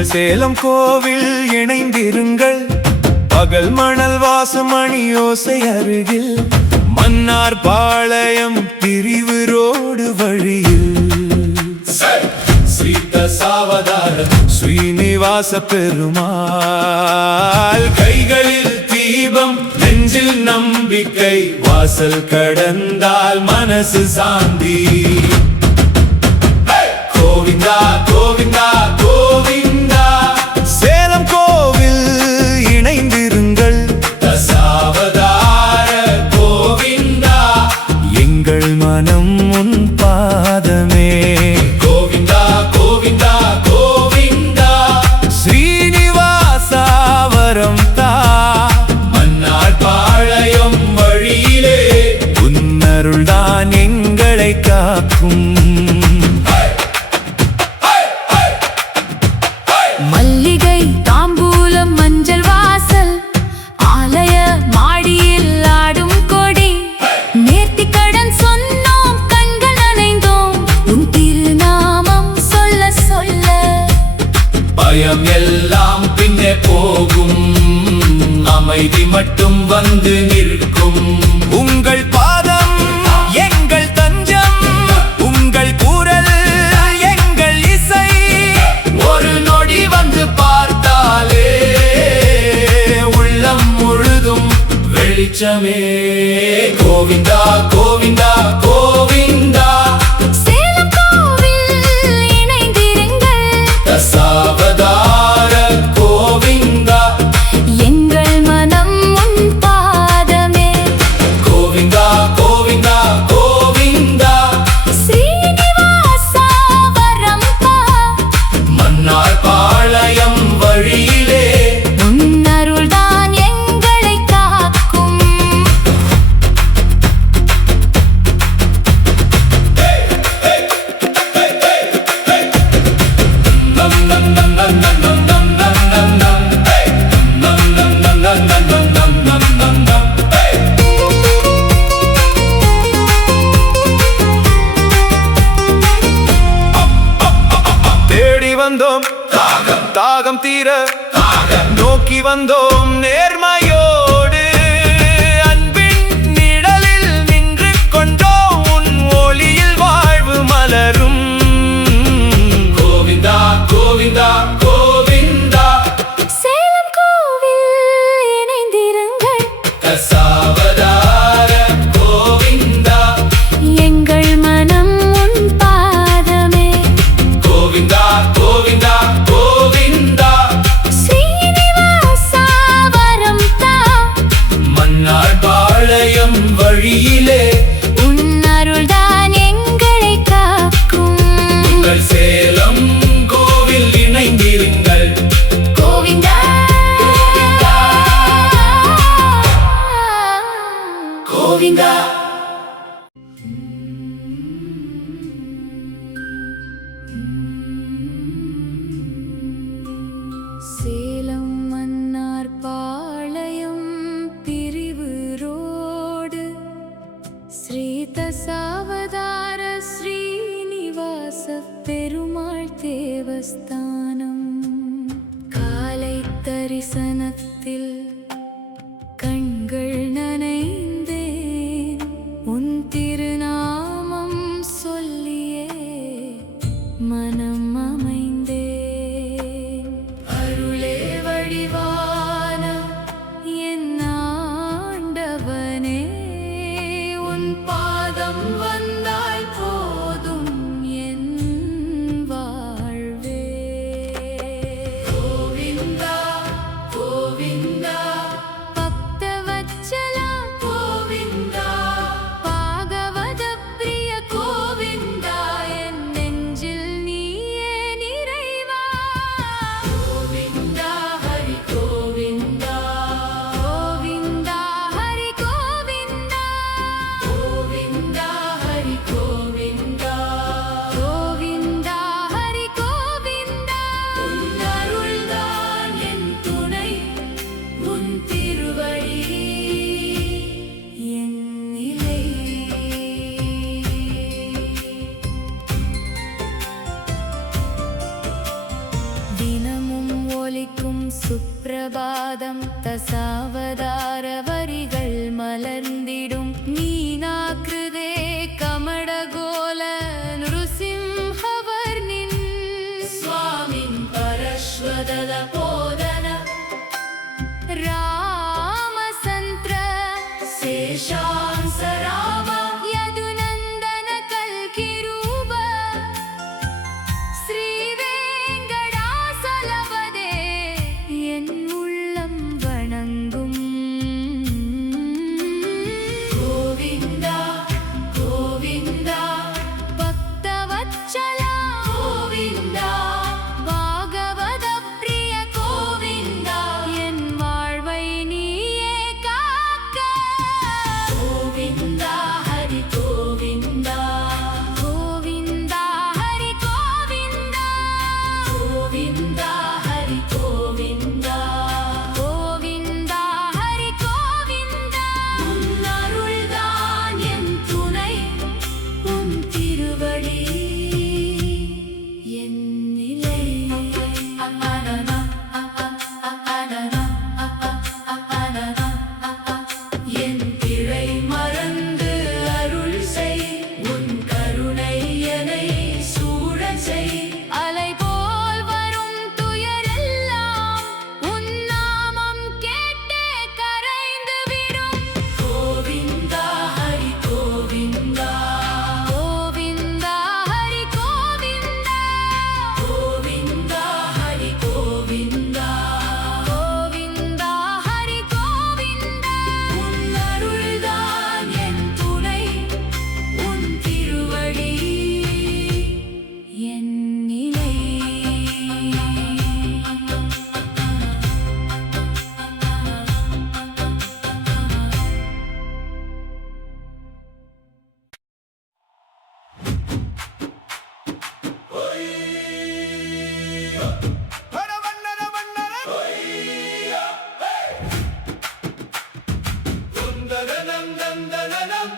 உங்கள் சேலம் கோவில் இணைந்திருங்கள். பகல் மணல் வாசம் மணி ஓசை அருகில் மன்னார் பாளையம் பிரிவு ரோடு வழியில் ஸ்ரீதசாவதார ஸ்ரீனிவாச பெருமாள் கைகளில் தீபம் நெஞ்சில் நம்பிக்கை வாசல் கடந்தால் மனசு சாந்தி. கோவிந்தா கோவிந்தா கோவிந்தா சேலம் கோவில் இணைந்திருங்கள். தசாவதார கோவிந்தா எங்கள் மனம் உன் பாதமே. கோவிந்தா கோவிந்தா கோவிந்தா ஸ்ரீனிவாசா வரம் தா மன்னார் பாளையம் வழியிலே உன்னருள்தான் எங்களை காக்கும். மல்லிகை தாம்பூலம் மஞ்சள் வாசல் ஆலய மாடியில் ஆடும் கொடி நேர்த்தி கடன் சொன்னோம் கண்கள் நனைந்தோம் உன் திருநாமம் சொல்ல சொல்ல பயம் எல்லாம் பின்னே போகும் அமைதி மட்டும் வந்து நிற்கும். உங்கள் பாதம் எங்கள் தஞ்சம் உங்கள் குரல் எங்கள் இசை ஒரு நொடி வந்து பார்த்தாலே உள்ளம் முழுதும் வெளிச்சமே. கோவிந்தா கோவிந்தா கோவிந்தா சேலம் கோவில் இணைந்திருங்கள். தசாவதார கோவிந்தா எங்கள் மனம் உன் பாதமே. கோவிந்தா கோவிந்தா கோவிந்தா ஸ்ரீனிவாசா வரம் தா மன்னார் பாளையம் வழியிலே உன் அருள்தான் எங்களை காக்கும். தேடி வந்தோம் தாகம் தீர நோக்கி வந்தோம் நேர்மையோடு அன்பின் நிழலில் நின்று கொண்டோம் உன் ஒளியில் வாழ்வு மலரும். கோவிந்தா கோவிந்தா கோவிந்தா சேலம் கோவில் இணைந்திருங்கள். தசாவதார கோவிந்தா எங்கள் மனம் உன் பாதமே. கோவிந்தா கோவிந்தா கோவிந்தா ஸ்ரீனிவாசா வரம் தா மன்னார் பாளையம் வழியிலே உன் அருள்தான் எங்களை காக்கும். உங்கள் சேலம் கோவில் இணைந்திருங்கள். கோவிந்தா கோவிந்தா சேலம் மன்னார் பாளையம் பிரிவு ரோடு ஸ்ரீதசாவதார ஸ்ரீனிவாச பெருமாள் தேவஸ்தானம். காலை தரிசனத்தில் கண்கள் நனைந்தேன் உன் திருநாமம் சொல்லியே மனம் அமைந்தேன். அருளே வடிவான என் ஆண்டவனே உன் பாதம் வந்தால் போதும் என் வாழ்வே. தசாவதார வரிகள் மலர்ந்திடும் மீனாக்கிருதே கமடகோல நృసింహవర్ణిన్ స్వామిన్ పరశ్వదల పోదన రామసంత్ర శేషాంస రామ యదునందన కల్కిరూప శ్రీ వెంకటాచలపదే என் உள்ளம் வணங்கும் கோவிந்தா கோவிந்தா பக்தவத்சலா கோவிந்தா பாகவத பிரிய கோவிந்தா என் வாழ்வை நீயே காக்க கோவிந்தா ஹரி கோவிந்தா கோவிந்தா ஹரி கோவிந்தா கோவிந்தா ஹரி கோவிந்தா கோவிந்தா ஹரி கோவிந்தா உன் அருள்தான் என் துணை உன் திருவடி என் நிலை என் பிழை மறந்து அருள் செய் உன் கருணை என்னை சூழச் செய் அலை போல் வரும் துயரெல்லாம் உன் நாமம் கேட்டே கரைந்து விடும் கோவிந்தா ஹரி கோவிந்தா கோவிந்தா ஹரி கோவிந்தா கோவிந்தா ஹரி கோவிந்தா கோவிந்தா ஹரி கோவிந்தா உன் அருள்தான் என் துணை உன் திருவடி என் நிலை குந்தரனம் நந்தனனம்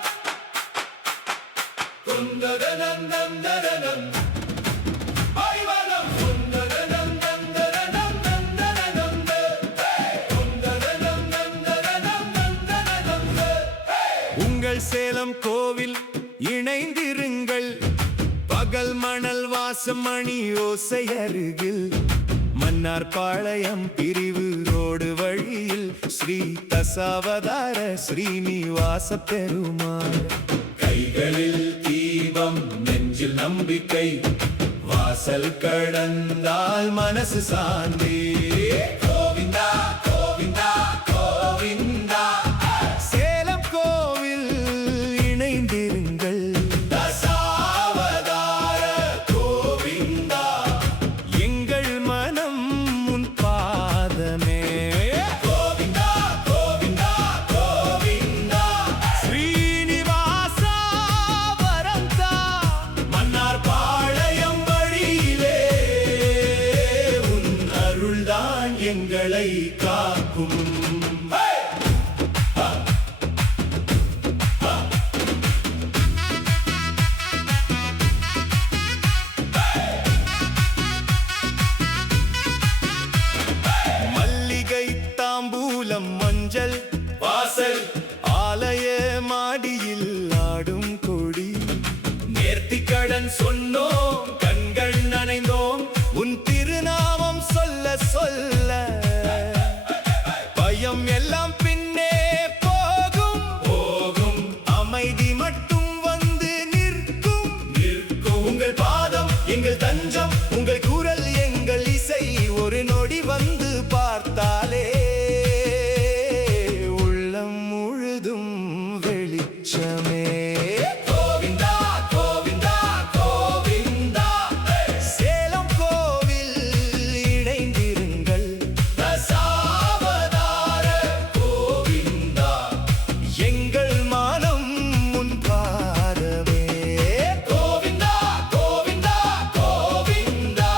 குந்தரனம் நந்தனனம் ஐவனம் குந்தரனம் நந்தனனம் நந்தனனம் குந்தரனம் நந்தனனம் நந்தனனம் உங்கள் சேலம் கோவில் இணைந்திருங்கள் பகல் மணல் வாசம் மணி ஓசை அருகில் மன்னார் பாளையம் பிரிவு ரோடு வழியில் ஸ்ரீ தசாவதார ஸ்ரீனிவாச பெருமாள் கைகளில் தீபம் நெஞ்சில் நம்பிக்கை வாசல் கடந்தால் மனசு சாந்தி கோவிந்தா கோவிந்தா கோவிந்தா சேலம் கோவில் இணைந்திருங்கள் தசாவதார கோவிந்தா எங்கள் மனம் உன் பாதமே கோவிந்தா கோவிந்தா கோவிந்தா ஸ்ரீனிவாசா வரந்தா மன்னார் பாளையம் வழியிலே உன் அருள்தான் எங்களை காக்கும் மல்லிகை தாம்பூலம் மஞ்சள் வாசல் ஆலய மாடியில் ஆடும் கொடி நேர்த்திக்கடன் சொன்னோம் கண்கள் நனைந்தோம் உன் திருநாமம் சொல்ல சொல்ல பயம் எல்லாம் பின்னே போகும் போகும் அமைதி மட்டும் வந்து நிற்கும் நிற்கும் உங்கள் பாதம் எங்கள் தஞ்சம் உங்கள் குரல் எங்கள் இசை ஒரு நொடி வந்து பார்த்தாலே உள்ளம் முழுதும் வெளிச்சமே கோவிந்தா கோவிந்தா கோவிந்தா சேலம் கோவில் இணைந்திருங்கள் தசாவதார கோவிந்தா எங்கள் மானம் முன் பாதமே கோவிந்தா கோவிந்தா கோவிந்தா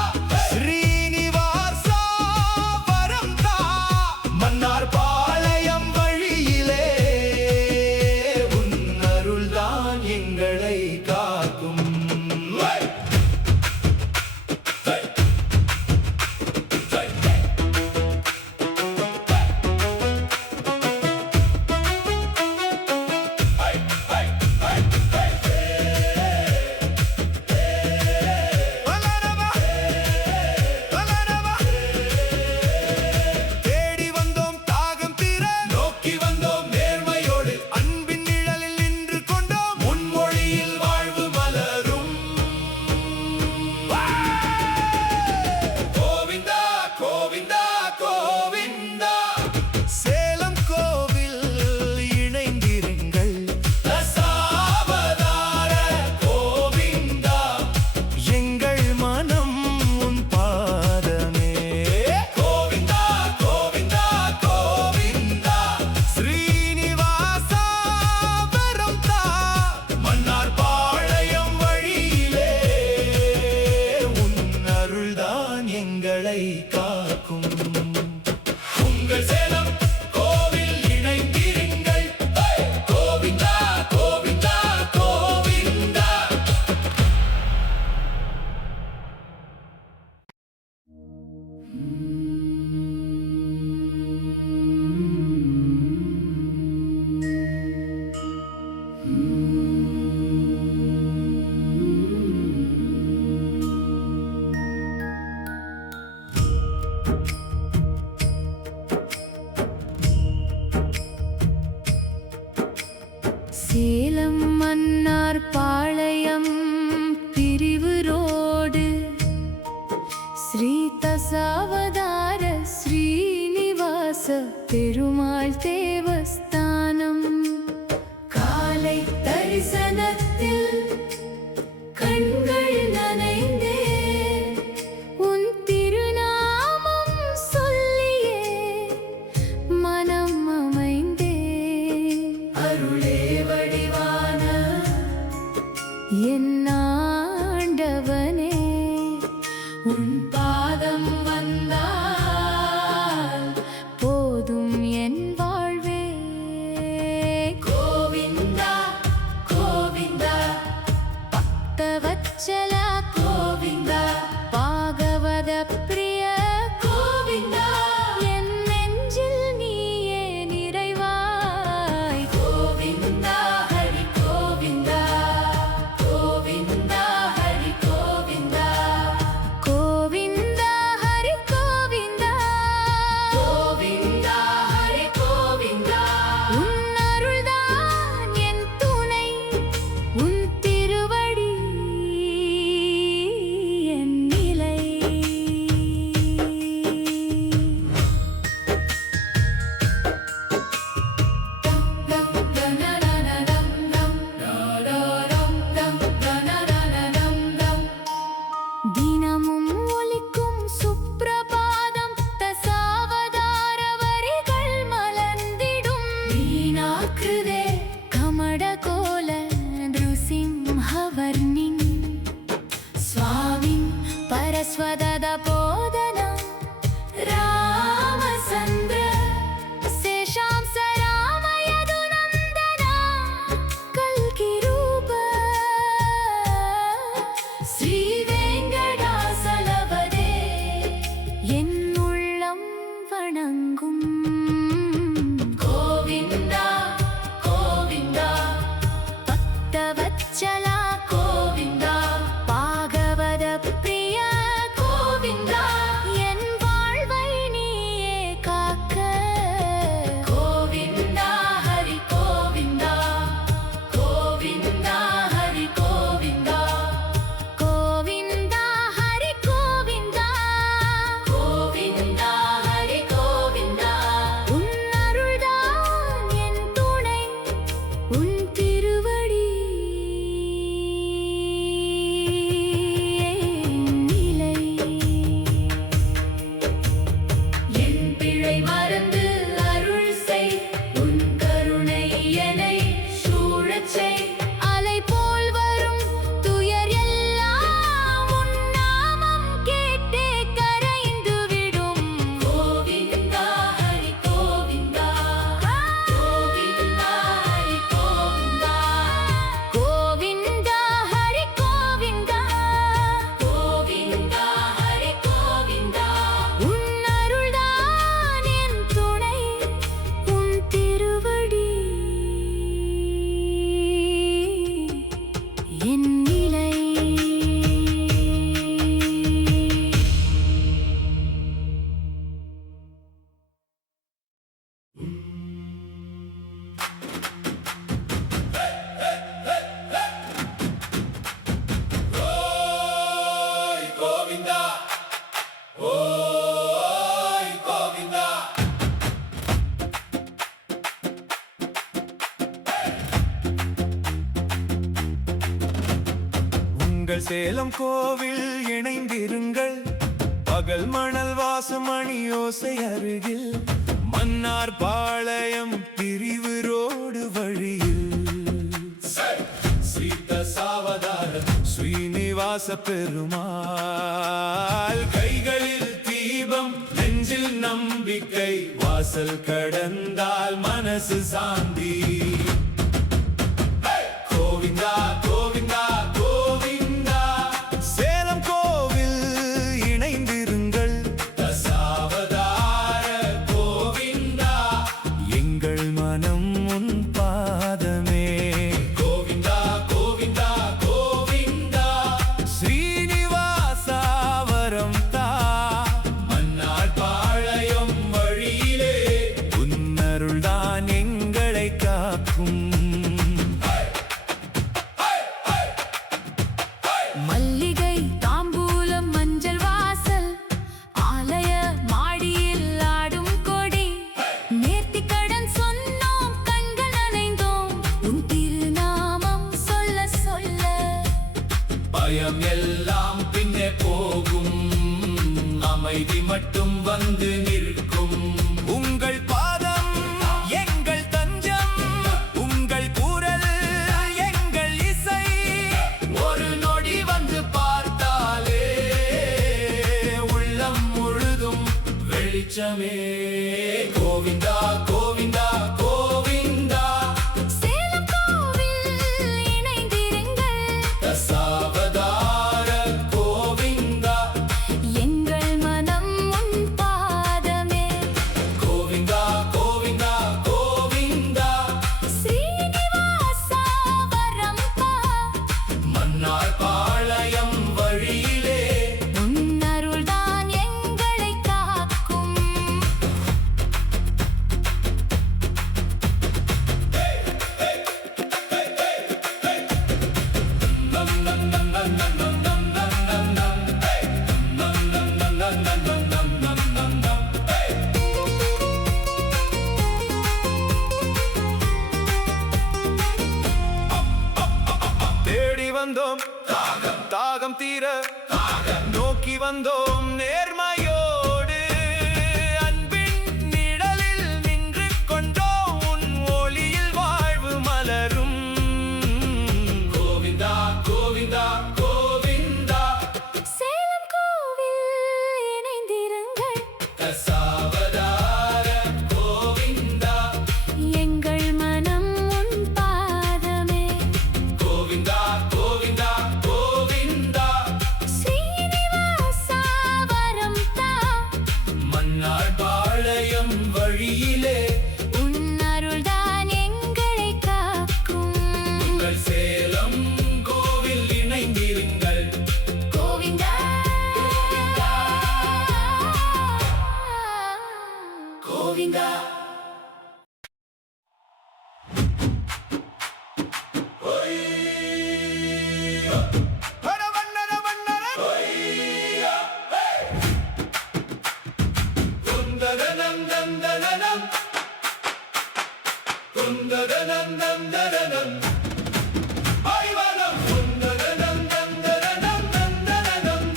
என் ஆண்டவனே உன் பாதம் வந்தால் போதும் என் வாழ்வே. கோவிந்தா கோவிந்தா பக்தவத்சல கோவிந்தா பாகவத பிரிய கோவிந்தா என் நெஞ்சில் நீயே நிறைவாய். கோவிந்தா ஹரி கோவிந்தா கோவிந்தா ஹரி கோவிந்தா கோவிந்தா ஹரி கோவிந்தா கோவிந்தா ஹரி கோவிந்தா. உன் அருள்தான் என் துணை, உன் திருவடி என் நிலை. தினமும் ஒலிக்கும் சுப்ரபாதம் தசாவதார வரிகள் மலர்ந்திடும். வீணாக்குதே கமட கோல நృసింహవర్ణిం స్వామిం పరస్వదద బోధనం రామచంద్ర శేషాంశ రామయదునందన కల్కి రూప శ్రీ வெங்கடாசலவதே என் உள்ளம் வணங்கும். கோவிந்தா கோவிந்தா பக்தவத்சலா கோவிந்தா பாகவத பிரிய கோவிந்தா என் வாழ்வை நீயே காக்க. கோவிந்தா ஹரி கோவிந்தா கோவிந்தா ஹரி கோவிந்தா கோவிந்தா ஹரி கோவிந்தா கோவிந்தா ஹரி கோவிந்தா. உன் அருள்தான் என் துணை, உன் திருவடி நிலை. என் பிழை மறந்து அருள் செய், உன் கருணை என்னை சூழச் செய். அலை போல் வரும் துயர் எல்லாம் உன் நாமம் கேட்டே கரைந்து விடும். கோவிந்தா ஹரி கோவிந்தா கோவிந்தா ஹரி கோவிந்தா கோவிந்தா ஹரி கோவிந்தா கோவிந்தா ஹரி கோவிந்தா. உன் அருள்தான் என் துணை, உன் திருவடி என் நிலை. ஓய் கோவிந்தா ஓய் கோவிந்தா. உங்கள் சேலம் கோவில் இணைந்திருங்கள், பகல் மணல் வாசம் மணி ஓசை அருகில், மன்னார் பாளையம் பிரிவு ரோடு வழியில், சீத சாவதார ஸ்ரீனிவாச பெருமாள் கைகளில் தீபம், நெஞ்சில் நம்பிக்கை, வாசல் கடந்தால் மனசு சாந்தி. கோவிந்தா கோவிந்தா கோவிந்தா சேலம் கோவில் இணைந்திருங்கள், தசாவதார கோவிந்தா எங்கள் மனம் உன் பாதமே. கோவிந்தா கோவிந்தா கோவிந்தா. ஸ்ரீனிவாசா வரம் தா, மன்னார் பாளையம் வழியிலே உன்னருள்தான் எங்களை காக்கும். மல்லிகை தாம்பூலம் மஞ்சள் வாசல், ஆலய மாடியில் ஆடும் கொடி. நேர்த்திக்கடன் சொன்னோம் கண்கள் நனைந்தோம், உன் திருநாமம் சொல்ல சொல்ல. பயம் எல்லாம் பின்னே போகும், அமைதி மட்டும் வந்து நிற்கும். உங்கள் பாதம் எங்கள் தஞ்சம், உங்கள் குரல் எங்கள் இசை. வெளிச்சமே கோவிந்தா கோவிந்தா கோவிந்தா சேலம் கோவில் இணைந்திருங்கள் தசாவதார கோவிந்தா எங்கள் மனம் உன் பாதமே கோவிந்தா கோவிந்தா கோவிந்தா ஸ்ரீனிவாசா வரம் தா மன்னார் பாளையம் வழியிலே உன் அருள்தான் எங்களை காக்கும் தேடி வந்தோம் தாகம் தீர நோக்கி வந்தோம் நேர்மையோடு அன்பின் நிழலில் நின்று கொண்டோம் உன் ஒளியில் வாழ்வு மலரும் கோவிந்தா கோவிந்தா கோவிந்தா சேலம் கோவில் இணைந்திருங்கள் தசாவதார கோவிந்தா எங்கள் மனம் உன் பாதமே கோவிந்தா கோவிந்தா கோவிந்தா ஸ்ரீனிவாசா வரம் தா மன்னார் பாளையம் வழியிலே உன் அருள்தான் எங்களை காக்கும் உங்கள் சேலம் கோவில் இணைந்திருங்கள் கோவிந்தா கோவிந்தா குந்ததனம் தந்தனம் குந்ததனம் தந்தனம் ஐவனம் குந்ததனம் தந்தனம் தந்தனம்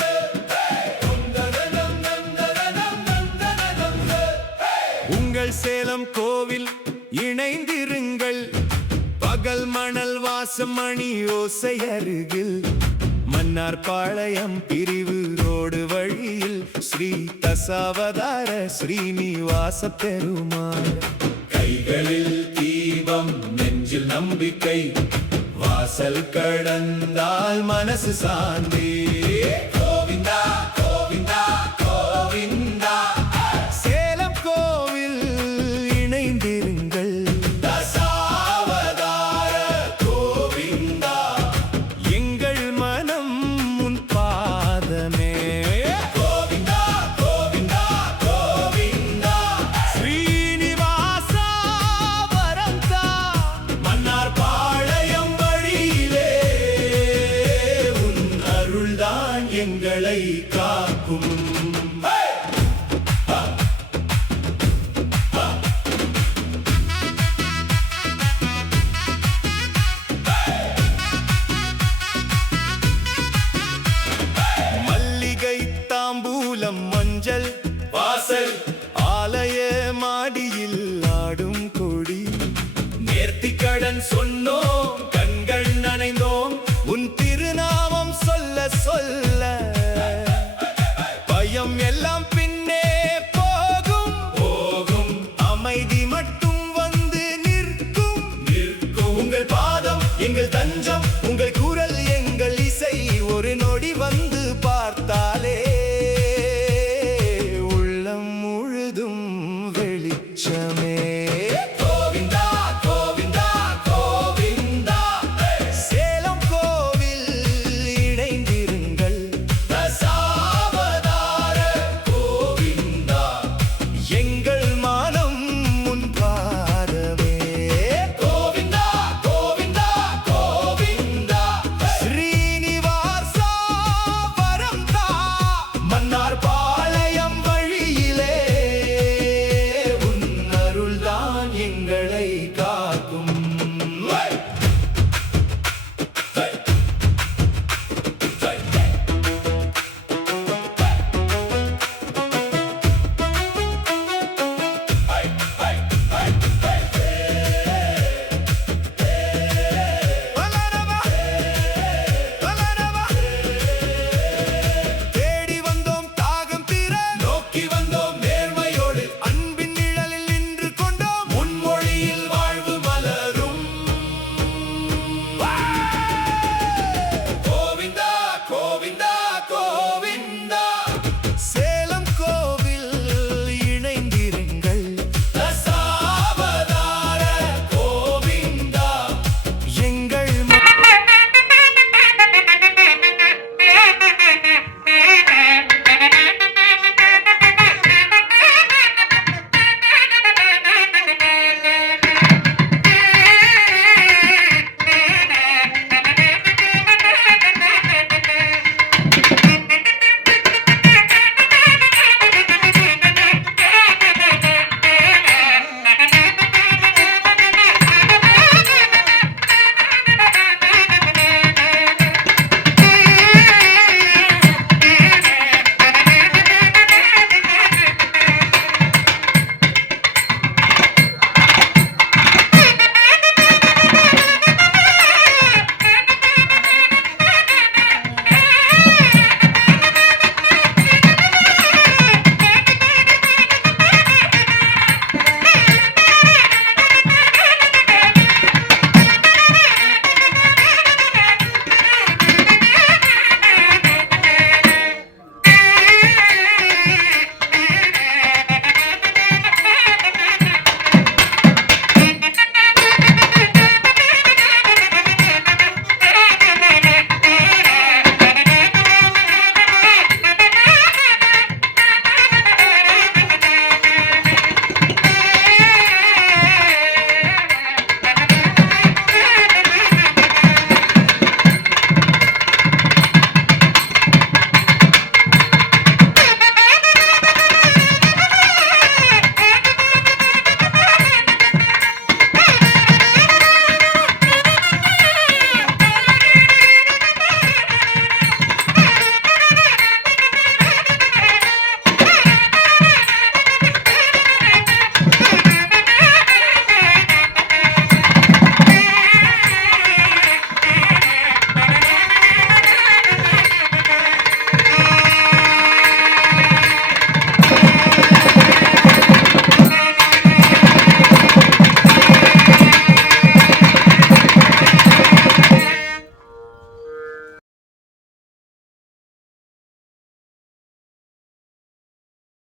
குந்ததனம் தந்தனம் தந்தனம் உங்கள் சேலம் கோவில் இணைந்திருங்கள் பகல் மணல் வாசம் மணி ஓசை அருகில் மன்னார் பாளையம் பிரிவு ரோடு வழியில் ஸ்ரீ தசாவதார ஸ்ரீனிவாச பெருமாள் கைகளில் தீபம் நெஞ்சில் நம்பிக்கை வாசல் கடந்தால் மனசு சாந்தி கோவிந்தா கோவிந்தா கோவிந்தா சேலம் கோவில் இணைந்திருங்கள் தசாவதார கோவிந்தா எங்கள் மனம் உன் பாதமே கோவிந்தா கோவிந்தா கோவிந்தா ஸ்ரீனிவாசா வரம் தா மன்னார் பாளையம் வழியிலே உன் அருள்தான் எங்களை காக்கும்